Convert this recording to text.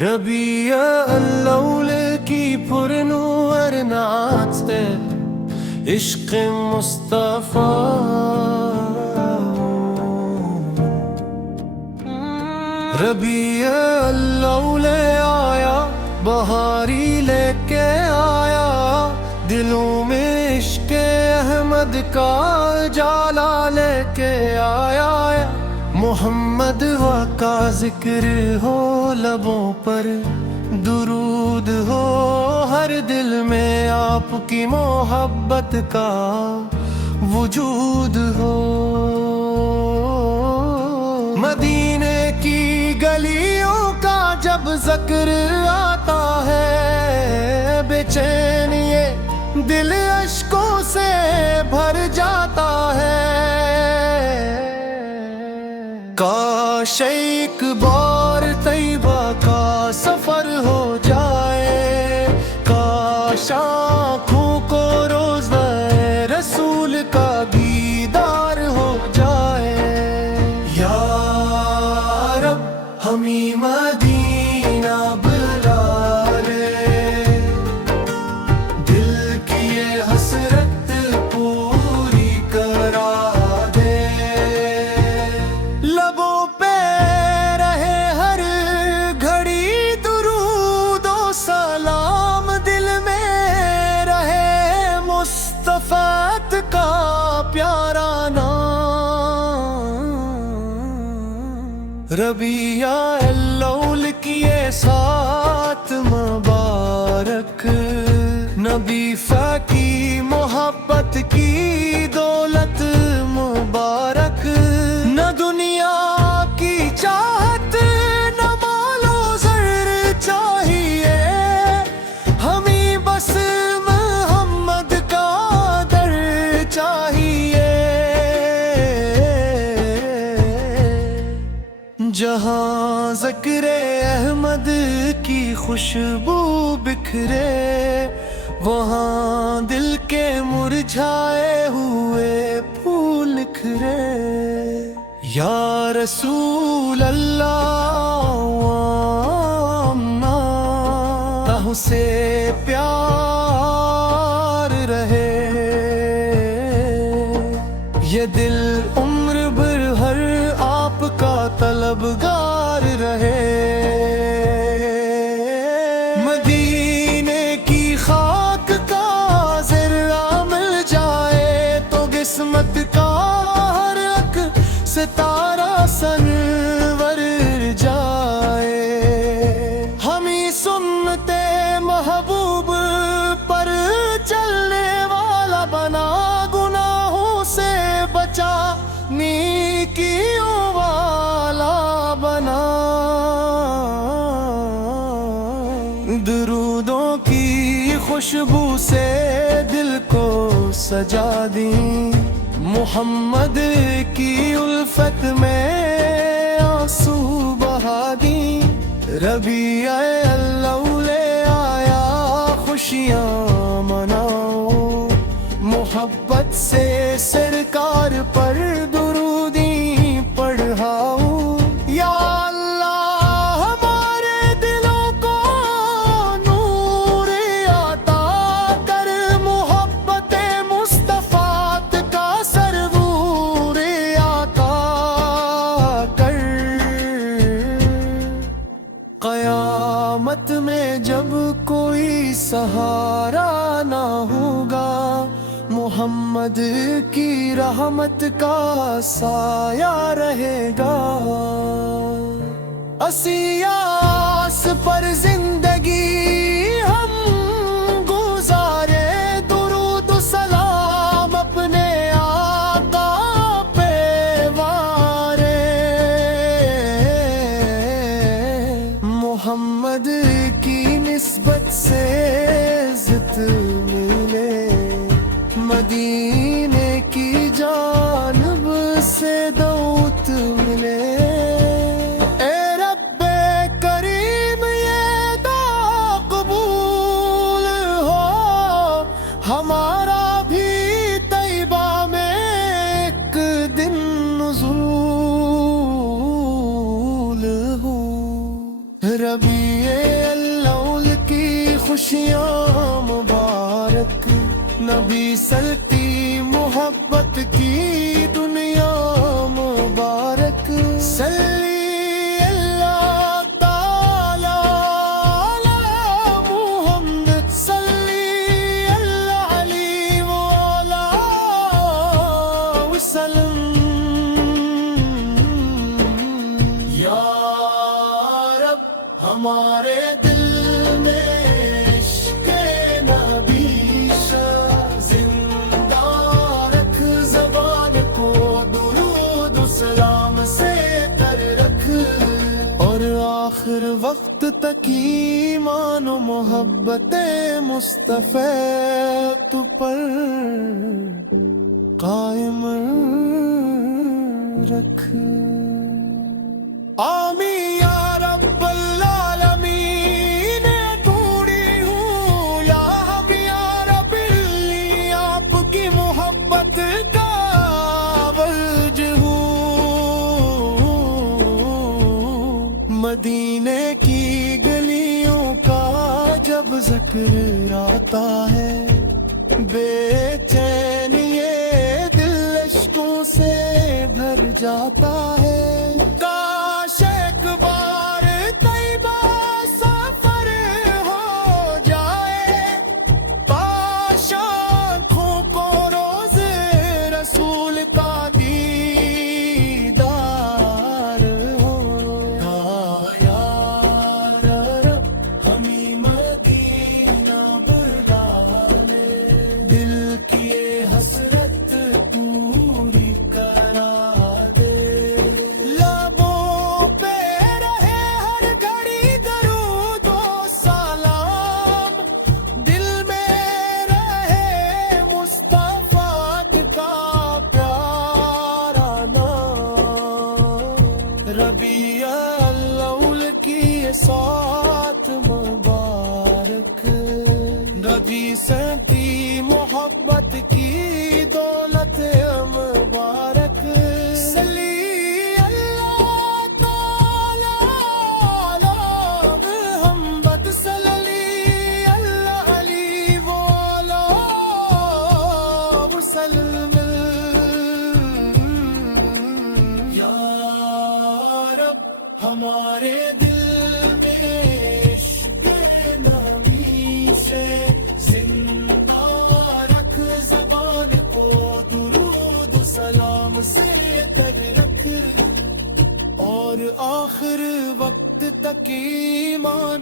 ربیع الاول کی پرنور نعت ہے عشق مصطفیٰ، ربیع الاول آیا بہاری لے کے آیا، دلوں میں عشق احمد کا جالا لے کے آیا ہے۔ محمد کا ذکر ہو لبوں پر، درود ہو ہر دل میں، آپ کی محبت کا وجود ہو۔ مدینے کی گلیوں کا جب ذکر آتا ہے، بے چین یہ دل اشکوں سے بھر جاتا ہے۔ کاش ایک بار طیبہ کا سفر ہو جائے، کاش آنکھوں کو روضہ رسول کا دیدار ہو جائے۔ یا رب ہمیں مدینہ بلا لے، دل کی یہ حسرت پوری کرا دے۔ لبوں پہ رہے ہر گھڑی درود و سلام، دل میں رہے مصطفیٰ کا پیارا نام۔ ربیع الاول کی یہ سات مبارک، نبی کی محبت کی دولت مبارک، نہ دنیا کی چاہت نہ مال و زر چاہیے، ہمیں بس محمد کا در چاہیے۔ جہاں ذکر احمد کی خوشبو بکھرے، وہاں دل کے مرجھائے ہوئے پھول نکھرے۔ یا رسول اللہ تہ سے پیار رہے، یہ دل عمر بھر ہر آپ کا طلبگار رہے۔ مدینے کی خاک کا ذرہ مل جائے تو قسمت کا ہر ایک ستارہ سنور جائے۔ ہمیں سنتے محبوب پر چلنے والا بنا، گناہوں سے بچا نیکیوں والا بنا۔ درودوں کی خوشبو سے دل کو سجا دی، محمد کی الفت میں آنسو بہا دی۔ ربیع الاول آیا خوشیاں مناؤ، محبت سے سرکار پر درودی پڑھاؤ۔ یا اللہ ہمارے دلوں کو نور عطا کر، محبت مصطفیٰ کا سرور عطا کر۔ قیامت میں جب کوئی سہارا نہ ہوگا، محمد کی رحمت کا سایہ رہے گا۔ اسی آس پر زندگی ہم گزارے، درود و سلام اپنے آقا پہ وارے۔ محمد کی نسبت سے عزت ملے، مدینے کی جانب سے دعوت ملے۔ اے رب کریم یہ دعا قبول ہو، ہمارا بھی طیبہ میں ایک دن نزول ہو۔ ربیع اللہ کی خوشیاں مبارک، نبی سلتی محبت کی دنیا مبارک، صلی اللہ تعالی علی محمد، صلی اللہ علیہ وآلہ وسلم۔ یا رب ہمارے دل میں عشق نبی زندہ رکھ، زبان کو درود و سلام سے تر رکھ، اور آخر وقت تک ایمان و محبت مصطفیٰ تو پر قائم رکھ۔ آمین یا رب العالمین، ڈھونڈی ہوں یا حبیب یا رب لی آپ کی محبت کا وجہ ہوں، مدینے کی گلیوں کا جب ذکر آتا ہے، بے چین یہ دل اشکوں سے بھر جاتا ہے، کاش ایک بار طیبہ سفر ہو جائے، کاش آنکھوں کو روز رسول کا دیدار ہو، یا رب ہمیں مدینہ بلا لے، دل کی یہ حسرت پوری کرا دے، لبوں پہ رہے ہر گھڑی درود و سلام، دل میں رہے مصطفیٰ کا پیارا نام، ربیع الاول کی سات مبارک، نبی سنتی محبت کی دولت مبارک، صلی اللہ تعالی علی محمد، صلی اللہ علیہ وآلہ وسلم۔ یا رب ہمارے دل میں عشق نبی سے زندہ رکھ، زبان کو درود و سلام سے تر رکھ، اور آخر وقت تک ایمان